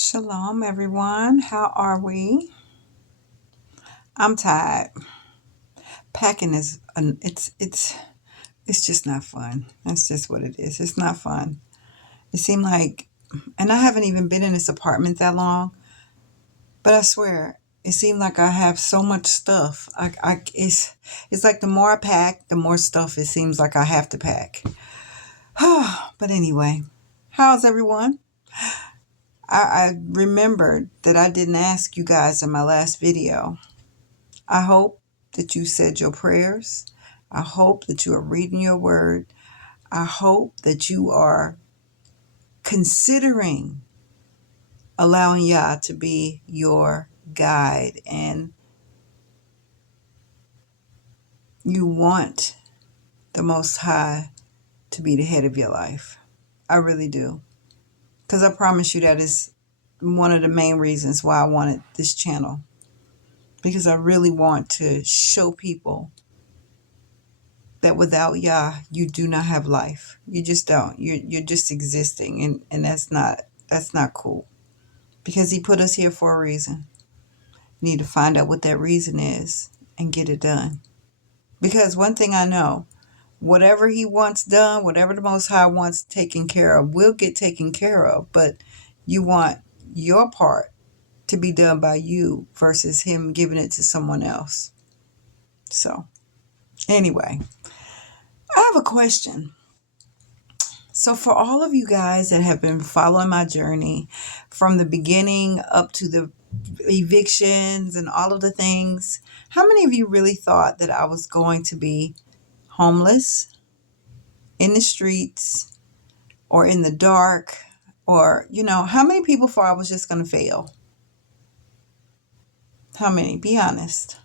Shalom, everyone. How are we? I'm tired. Packing is it's just not fun. That's just what it is. It's not fun. It seemed like, and I haven't even been in this apartment that long, but I swear it seemed like I have so much stuff. It's like the more I pack, the more stuff it seems like I have to pack. But anyway, how's everyone? I remembered that I didn't ask you guys in my last video. I hope that you said your prayers. I hope that you are reading your word. I hope that you are considering allowing Yah to be your guide and you want the Most High to be the head of your life. I really do. Because I promise you that is one of the main reasons why I wanted this channel. Because I really want to show people that without Yah, you do not have life. You just don't. You're just existing, and that's not cool. Because He put us here for a reason. You need to find out what that reason is and get it done. Because one thing I know, whatever He wants done, whatever the Most High wants taken care of, will get taken care of. But you want your part to be done by you versus Him giving it to someone else. So, anyway, I have a question. So, for all of you guys that have been following my journey from the beginning up to the evictions and all of the things, how many of you really thought that I was going to be homeless, in the streets, or in the dark? Or, how many people thought I was just going to fail? How many? Be honest.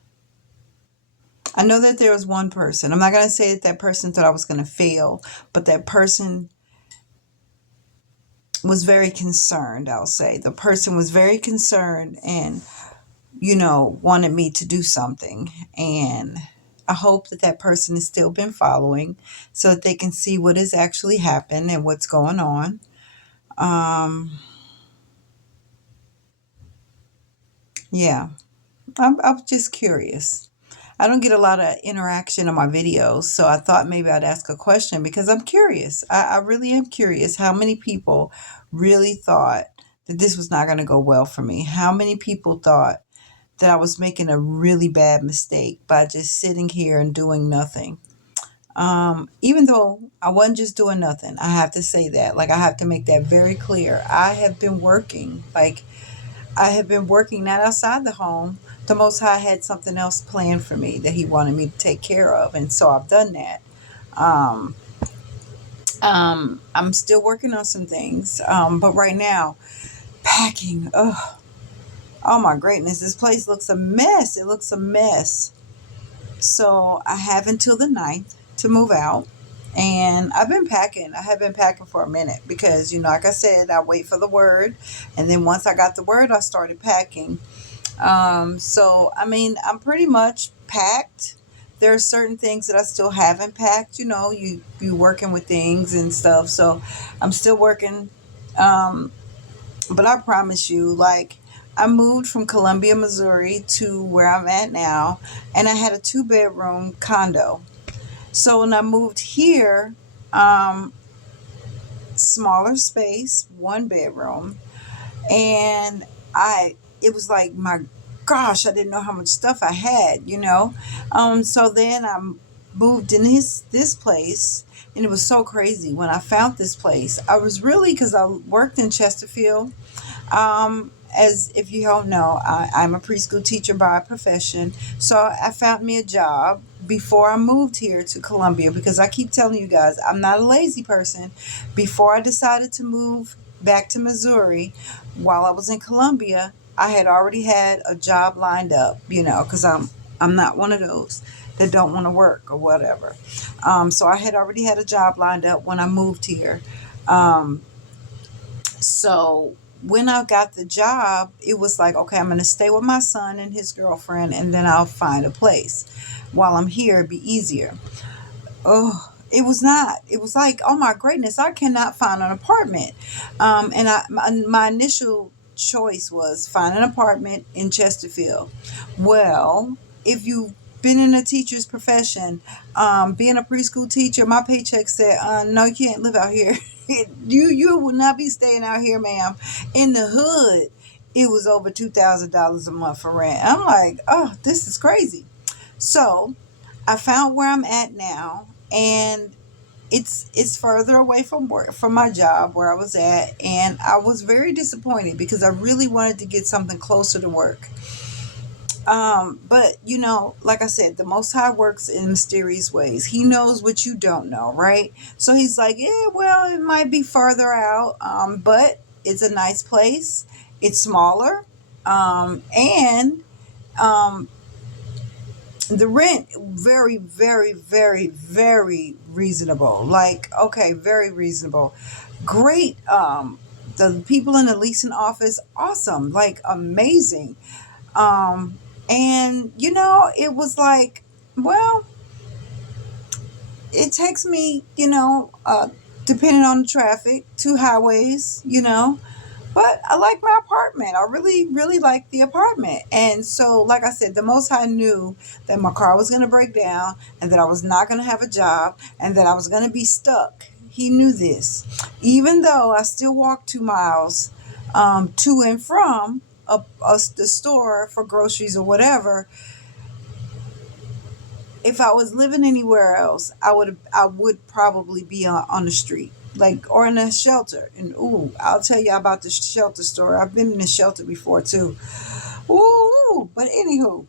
I know that there was one person. I'm not going to say that that person thought I was going to fail, but that person was very concerned, I'll say. The person was very concerned and, wanted me to do something. And I hope that that person has still been following so that they can see what has actually happened and what's going on. Yeah, I'm just curious. I don't get a lot of interaction on my videos, so I thought maybe I'd ask a question because I'm curious. I really am curious how many people really thought that this was not going to go well for me. How many people thought that I was making a really bad mistake by just sitting here and doing nothing. Even though I wasn't just doing nothing, I have to say that. Like, I have to make that very clear. I have been working. Like, I have been working not outside the home. The Most High had something else planned for me that He wanted me to take care of, and so I've done that. Um, I'm still working on some things, but right now, packing. Oh my greatness, this place looks a mess. It looks a mess. So I have until the 9th to move out. And I've been packing. I have been packing for a minute because, like I said, I wait for the word. And then once I got the word, I started packing. So, I mean, I'm pretty much packed. There are certain things that I still haven't packed. You working with things and stuff. So I'm still working. But I promise you, like, I moved from Columbia, Missouri to where I'm at now, and I had a 2-bedroom condo. So when I moved here, um, smaller space, 1 bedroom, and it was like, my gosh, I didn't know how much stuff I had. So then I moved in this place, and it was so crazy when I found this place. I was really, because I worked in Chesterfield. As if you don't know, I'm a preschool teacher by profession. So I found me a job before I moved here to Columbia because I keep telling you guys, I'm not a lazy person. Before I decided to move back to Missouri, while I was in Columbia, I had already had a job lined up, because I'm not one of those that don't want to work or whatever. So I had already had a job lined up when I moved here. Um, so when I got the job, it was like, okay, I'm going to stay with my son and his girlfriend, and then I'll find a place. While I'm here, it'd be easier. Oh, it was not. It was like, oh my goodness, I cannot find an apartment. And my initial choice was find an apartment in Chesterfield. Well, if you've been in a teacher's profession, being a preschool teacher, my paycheck said, no, you can't live out here. You will not be staying out here, ma'am. In the hood, it was over $2,000 a month for rent. I'm like, oh, this is crazy. So I found where I'm at now, and it's further away from work, from my job where I was at, and I was very disappointed because I really wanted to get something closer to work. But like I said, the Most High works in mysterious ways. He knows what you don't know, right? So he's like, yeah, well, it might be further out, but it's a nice place. It's smaller, and um, the rent very, very, very, very reasonable. Like, okay, very reasonable. Great. The people in the leasing office, awesome, like amazing. Um, and it was like, well, it takes me, depending on the traffic, two highways, but I like my apartment. I really, really like the apartment. And so, like I said, the Most High knew that my car was going to break down and that I was not going to have a job and that I was going to be stuck. He knew this. Even though I still walk 2 miles to and from the store for groceries or whatever, if I was living anywhere else, I would probably be on the street, like, or in a shelter. And ooh, I'll tell you about the shelter story. I've been in a shelter before too. Ooh, but anywho,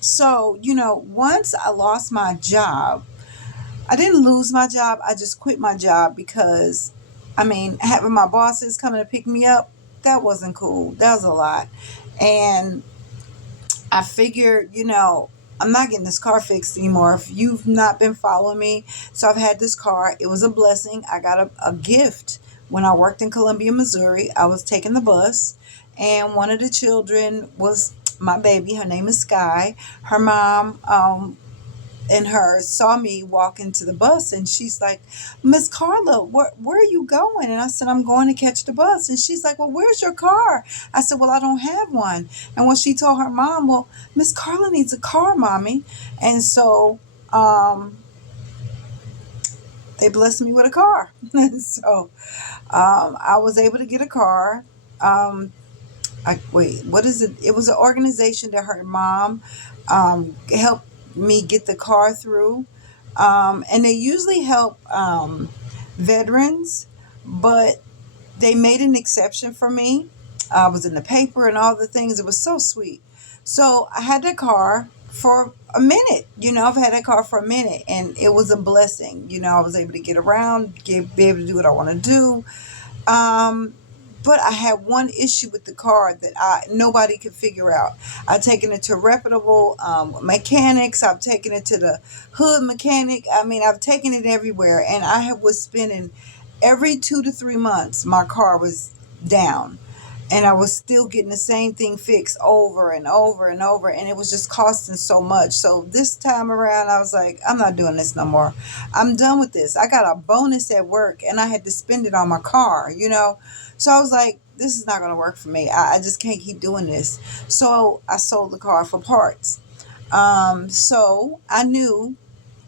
so once I lost my job, I didn't lose my job. I just quit my job because, I mean, having my bosses coming to pick me up, that wasn't cool. That was a lot, and I figured, I'm not getting this car fixed anymore. If you've not been following me, so I've had this car. It was a blessing. I got a gift when I worked in Columbia, Missouri. I was taking the bus, and one of the children was my baby. Her name is Sky. Her mom and her saw me walk into the bus, and she's like, Miss Carla, where are you going? And I said, I'm going to catch the bus. And she's like, well, where's your car? I said, well, I don't have one. And when she told her mom, well, Miss Carla needs a car, mommy. And so they blessed me with a car. So I was able to get a car. Wait, what is it? It was an organization that her mom helped me get the car through. And they usually help veterans, but they made an exception for me. I was in the paper and all the things. It was so sweet. So I had that car for a minute. I've had that car for a minute, and it was a blessing. I was able to get around, be able to do what I want to do. Um, but I had one issue with the car that nobody could figure out. I've taken it to reputable mechanics. I've taken it to the hood mechanic. I mean, I've taken it everywhere, and was spending every 2 to 3 months. My car was down, and I was still getting the same thing fixed over and over and over, and it was just costing so much. So this time around, I was like, I'm not doing this no more. I'm done with this. I got a bonus at work, and I had to spend it on my car. So I was like, this is not going to work for me. I just can't keep doing this. So I sold the car for parts. So I knew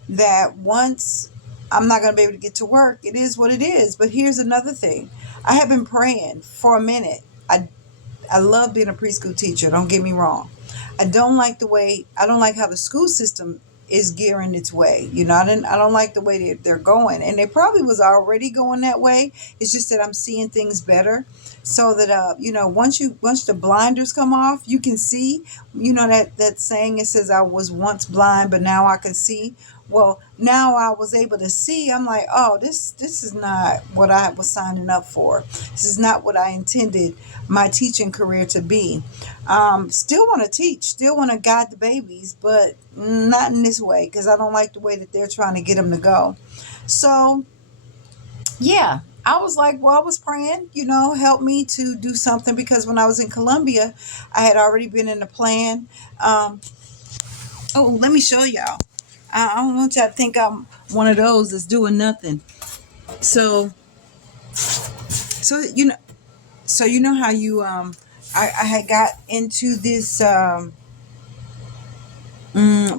that once I'm not going to be able to get to work, it is what it is. But here's another thing. I have been praying for a minute. I love being a preschool teacher. Don't get me wrong. I don't like how the school system is gearing its way. I don't like the way they're going, and they probably was already going that way. It's just that I'm seeing things better, so that once the blinders come off, you can see. That saying, it says, I was once blind, but now I can see. Well, now I was able to see. I'm like, oh, this is not what I was signing up for. This is not what I intended my teaching career to be. Still want to teach, still want to guide the babies, but not in this way, because I don't like the way that they're trying to get them to go. So, yeah, I was like, well, I was praying, help me to do something, because when I was in Colombia, I had already been in the plan. Oh, let me show y'all. I don't want y'all to think I'm one of those that's doing nothing. So, So you know how you I had got into this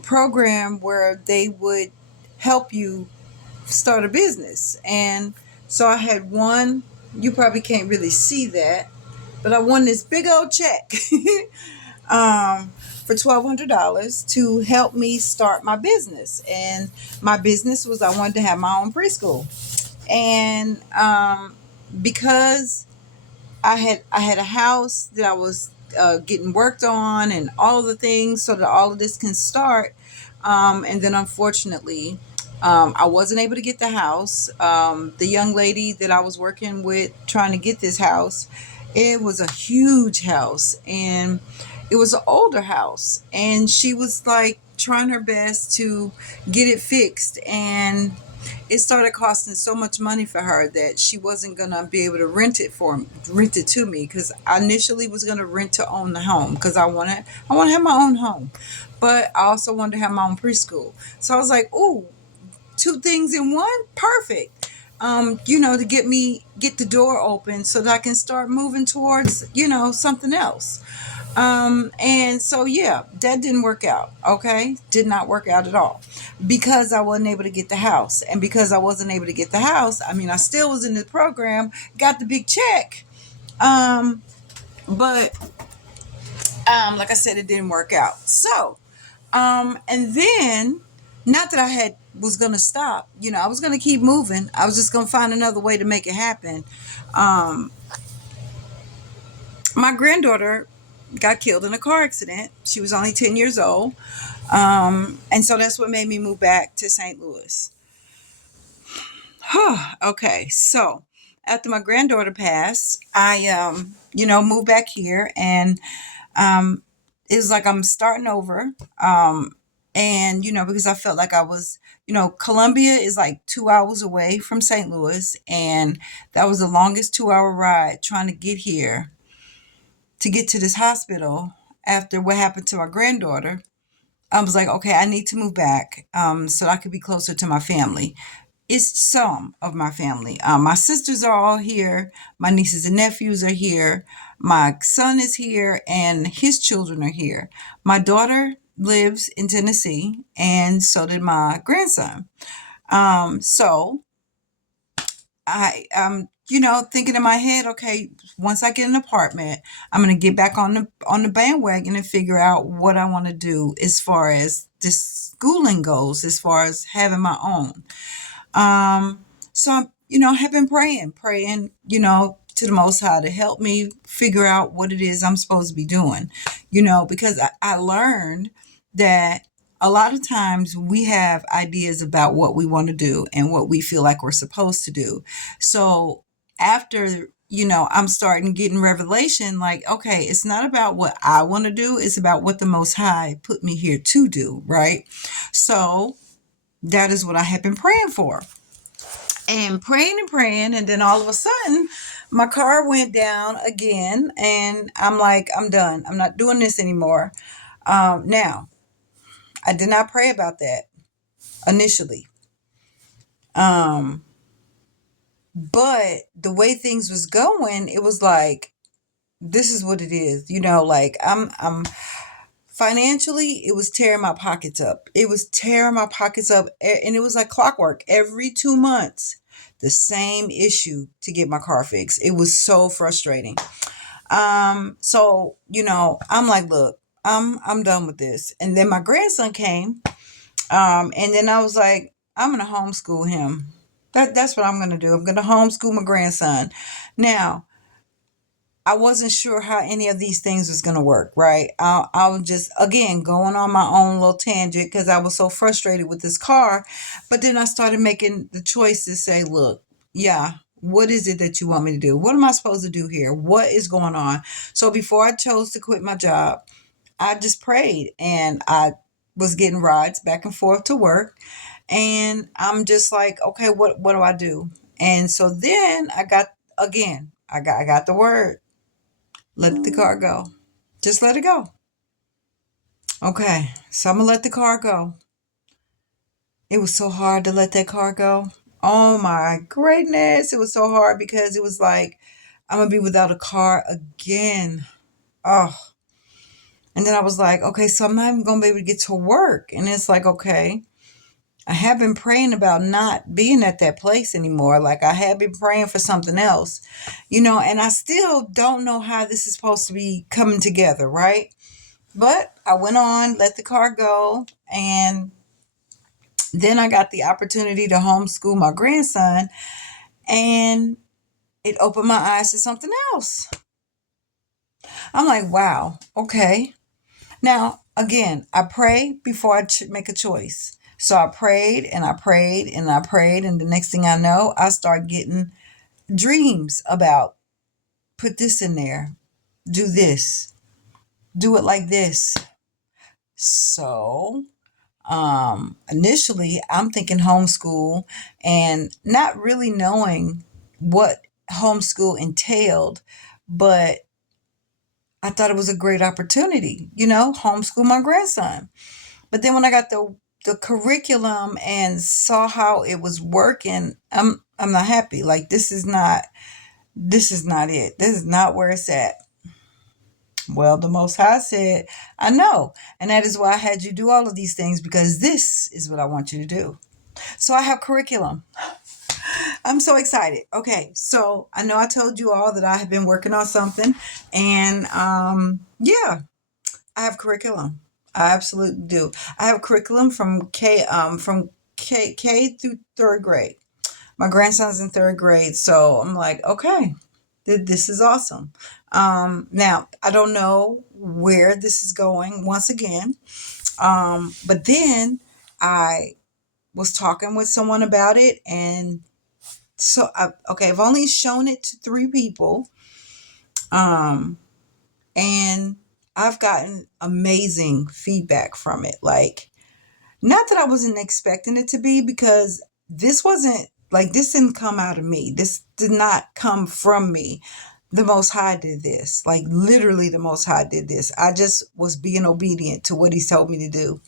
program where they would help you start a business. And so I had one, you probably can't really see that, but I won this big old check for $1,200 to help me start my business. And my business was I wanted to have my own preschool. And because I had a house that I was getting worked on and all of the things so that all of this can start. And then unfortunately, I wasn't able to get the house. The young lady that I was working with trying to get this house, it was a huge house and it was an older house. And she was like trying her best to get it fixed. And it started costing so much money for her that she wasn't gonna be able to rent it to me because I initially was gonna rent to own the home because I want to have my own home, but I also wanted to have my own preschool. So I was like, "Ooh, two things in one, perfect." To get the door open so that I can start moving towards something else. And so yeah, that didn't work out. Okay. Did not work out at all because I wasn't able to get the house. And because I wasn't able to get the house, I mean, I still was in the program, got the big check. Um, but like I said, it didn't work out. So, and then not that I had was gonna stop, I was gonna keep moving. I was just gonna find another way to make it happen. Um, my granddaughter got killed in a car accident. She was only 10 years old. And so that's what made me move back to St. Louis. Okay, so after my granddaughter passed, I, moved back here and um, it was like I'm starting over. Because I felt like I was, Columbia is like 2 hours away from St. Louis, and that was the longest 2 hour ride trying to get here to get to this hospital after what happened to my granddaughter. I was like, okay, I need to move back so I could be closer to my family. It's some of my family. My sisters are all here. My nieces and nephews are here. My son is here, and his children are here. My daughter lives in Tennessee, and so did my grandson. So thinking in my head, okay, once I get an apartment, I'm gonna get back on the bandwagon and figure out what I want to do as far as this schooling goes, as far as having my own. So I'm, have been praying, to the Most High to help me figure out what it is I'm supposed to be doing, because I learned that a lot of times we have ideas about what we want to do and what we feel like we're supposed to do. So after, I'm starting getting revelation like, okay, it's not about what I want to do, it's about what the Most High put me here to do, right? So that is what I have been praying for and praying. And then all of a sudden, my car went down again. And I'm like, I'm done. I'm not doing this anymore. Now, I did not pray about that initially. Um, but the way things was going, it was like, this is what it is. Like I'm financially, it was tearing my pockets up. It was tearing my pockets up. And it was like clockwork. Every 2 months, the same issue to get my car fixed. It was so frustrating. So, I'm like, look, I'm done with this. And then my grandson came. And then I was like, I'm gonna homeschool him. That's what I'm gonna do. I'm gonna homeschool my grandson. Now, I wasn't sure how any of these things was going to work, right? I was just, again, going on my own little tangent because I was so frustrated with this car. But then I started making the choice to say, look, yeah, what is it that you want me to do? What am I supposed to do here? What is going on? So before I chose to quit my job, I just prayed and I was getting rides back and forth to work. And I'm just like, okay, what do I do? And so then I got the word, let the car go. Just let it go. Okay, so I'm gonna let the car go. It was so hard to let that car go. Oh my greatness. It was so hard because it was like I'm gonna be without a car again. Oh, and then I was like, okay, so I'm not even gonna be able to get to work. And it's like, okay, I have been praying about not being at that place anymore. Like I have been praying for something else, and I still don't know how this is supposed to be coming together, right? But I went on, let the car go, and then I got the opportunity to homeschool my grandson, and it opened my eyes to something else. I'm like, wow, okay. Now, again, I pray before I make a choice. So I prayed and I prayed and I prayed, and the next thing I know, I start getting dreams about put this in there, do this, do it like this. So, initially, I'm thinking homeschool and not really knowing what homeschool entailed, but I thought it was a great opportunity, homeschool my grandson. But then when I got the curriculum and saw how it was working, I'm not happy. Like this is not it. This is not where it's at. Well, the Most High said, I know. And that is why I had you do all of these things, because this is what I want you to do. So I have curriculum. I'm so excited. Okay, so I know I told you all that I have been working on something, and yeah, I have curriculum. I absolutely do. I have curriculum from K through third grade. My grandson's in third grade, so I'm like, okay, this is awesome. Now I don't know where this is going once again, but then I was talking with someone about it, and so okay, I've only shown it to 3 people, um, and I've gotten amazing feedback from it. Like, not that I wasn't expecting it to be, because this didn't come out of me. This did not come from me. The Most High did this. Like, literally, the Most High did this. I just was being obedient to what He told me to do.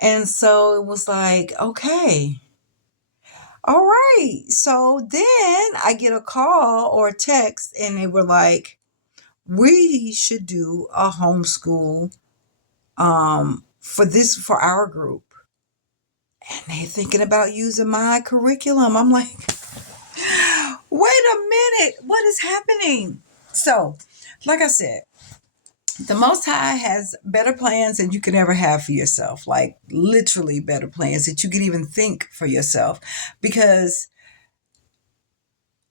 And so it was like, okay, all right. So then I get a call or a text, and they were like, we should do a homeschool for our group. And they're thinking about using my curriculum. I'm like, wait a minute, what is happening? So, like I said, the Most High has better plans than you could ever have for yourself. Like, literally better plans that you could even think for yourself. Because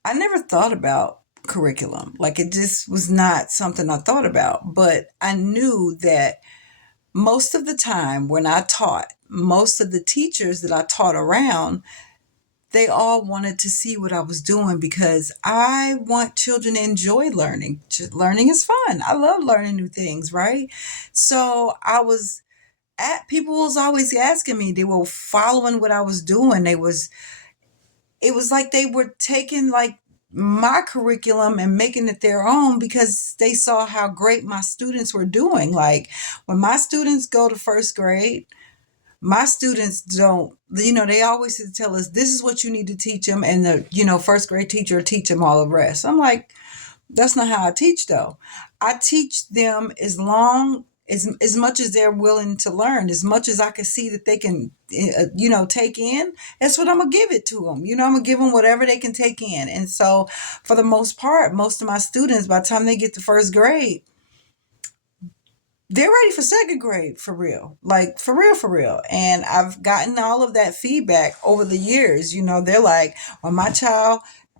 I never thought about curriculum. Like, it just was not something I thought about. But I knew that most of the time when I taught, most of the teachers that I taught around, they all wanted to see what I was doing, because I want children to enjoy learning. Learning is fun. I love learning new things, right? So people was always asking me, they were following what I was doing. It was like they were taking like my curriculum and making it their own, because they saw how great my students were doing. Like, when my students go to first grade, my students don't, they always tell us, this is what you need to teach them, and the first grade teacher will teach them all the rest. I'm like, that's not how I teach, though. I teach them as much as they're willing to learn, as much as I can see that they can take in. That's what I'm gonna give it to them. I'm gonna give them whatever they can take in. And so, for the most part, most of my students, by the time they get to first grade, they're ready for second grade, for real. Like, for real, for real. And I've gotten all of that feedback over the years. They're like, when my child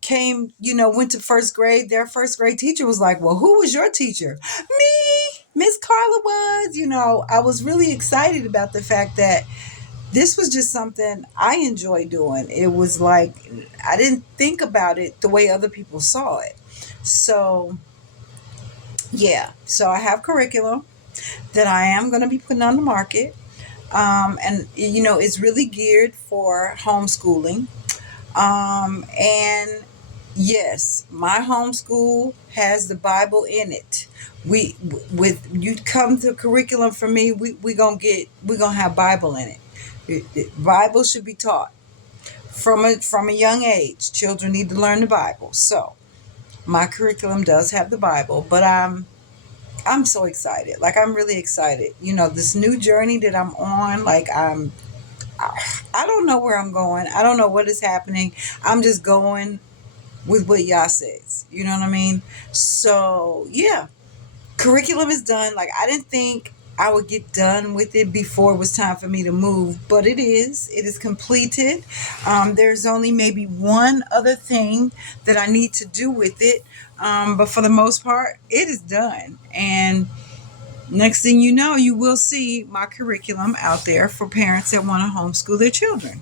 went to first grade, their first grade teacher was like, well, who was your teacher? Me, Miss Carla was. I was really excited about the fact that this was just something I enjoy doing. It was like, I didn't think about it the way other people saw it. So, yeah. So I have curriculum that I am going to be putting on the market. And, it's really geared for homeschooling. And yes, my homeschool has the Bible in it. With you come to curriculum for me, we're gonna have Bible in it. The Bible should be taught from a young age. Children need to learn the Bible. So My curriculum does have the Bible, but I'm so excited. Like, I'm really excited. You know, this new journey that I'm on, like, I don't know where I'm going. I don't know what is happening. I'm just going with what Yah says. You know what I mean? So, yeah, curriculum is done. Like, I didn't think I would get done with it before it was time for me to move, but it is. It is completed. There's only maybe one other thing that I need to do with it, but for the most part, it is done. And next thing you know, you will see my curriculum out there for parents that want to homeschool their children.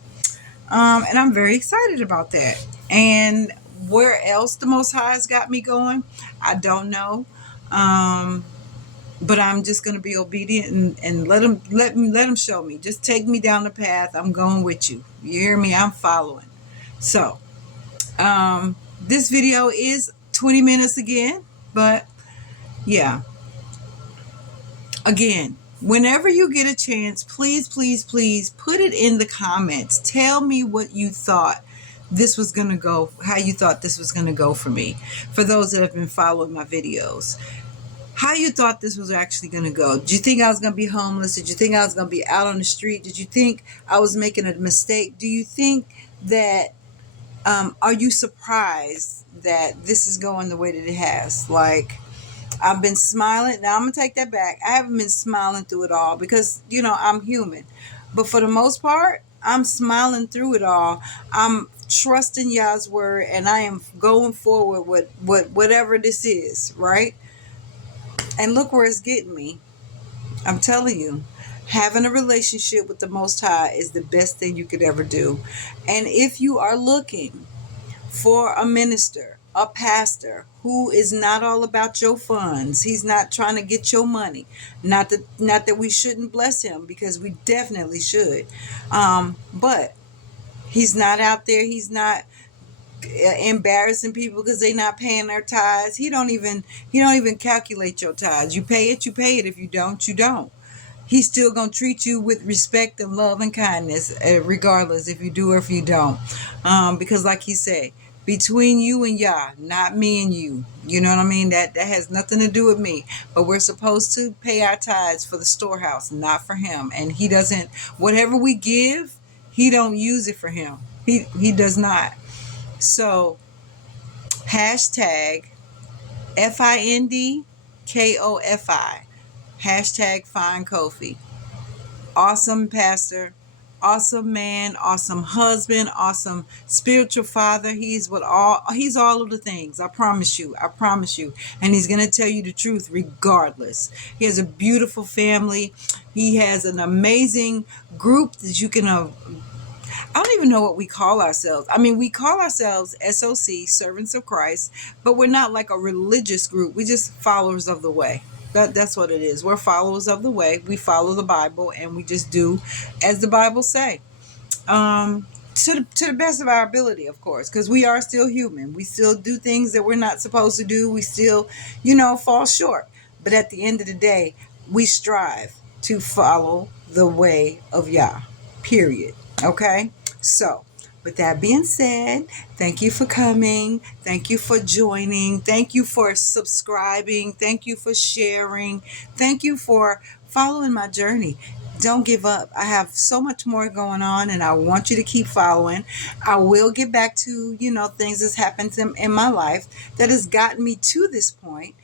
And I'm very excited about that. And where else the Most High has got me going, I don't know. Um, but I'm just going to be obedient and let him show me. Just take me down the path. I'm going with you. You hear me? I'm following. So, this video is 20 minutes again, but yeah. Again, whenever you get a chance, please, please, please put it in the comments. Tell me what you thought this was going to go, how you thought this was going to go for me. For those that have been following my videos, how you thought this was actually going to go. Did you think I was going to be homeless? Did you think I was going to be out on the street? Did you think I was making a mistake? Do you think that, are you surprised that this is going the way that it has? Like, I've been smiling. Now I'm going to take that back. I haven't been smiling through it all because, you know, I'm human. But for the most part, I'm smiling through it all. I'm trusting Yah's word and I am going forward with whatever this is, right? And look where it's getting me. I'm telling you, having a relationship with the Most High is the best thing you could ever do. And if you are looking for a minister, a pastor who is not all about your funds, he's not trying to get your money. Not that we shouldn't bless him, because we definitely should. But he's not out there. He's not embarrassing people because they're not paying their tithes. He don't even calculate your tithes. You pay it, you pay it. If you don't, you don't. He's still going to treat you with respect and love and kindness, regardless if you do or if you don't. Because like he said, between you and Yah, not me and you. You know what I mean? That has nothing to do with me. But we're supposed to pay our tithes for the storehouse, not for him. And he doesn't, whatever we give, he don't use it for him. He does not. So, hashtag FINDKOFI. Hashtag find Kofi. Awesome pastor, awesome man, awesome husband, awesome spiritual father. He's all of the things. I promise you. And he's going to tell you the truth regardless. He has a beautiful family. He has an amazing group that you can I don't even know what we call ourselves. I mean, we call ourselves SOC, Servants of Christ, but we're not like a religious group. We're just followers of the way. That's what it is. We're followers of the way. We follow the Bible, and we just do as the Bible say. To the best of our ability, of course, because we are still human. We still do things that we're not supposed to do. We still, fall short. But at the end of the day, we strive to follow the way of Yah. Period. Okay? So, with that being said, thank you for coming. Thank you for joining. Thank you for subscribing. Thank you for sharing. Thank you for following my journey. Don't give up. I have so much more going on, and I want you to keep following. I will get back to, things that's happened in my life that has gotten me to this point.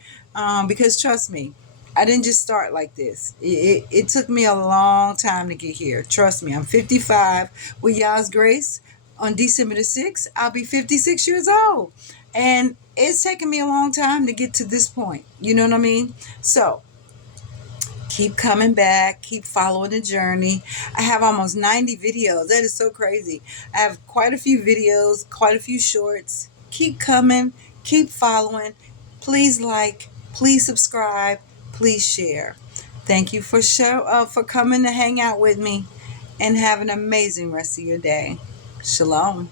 Because trust me, I didn't just start like this. It took me a long time to get here. Trust me, I'm 55. With Yah's grace, on December the 6th, I'll be 56 years old. And it's taken me a long time to get to this point. You know what I mean? So, keep coming back. Keep following the journey. I have almost 90 videos. That is so crazy. I have quite a few videos, quite a few shorts. Keep coming. Keep following. Please like. Please subscribe. Please share. Thank you for coming to hang out with me, and have an amazing rest of your day. Shalom.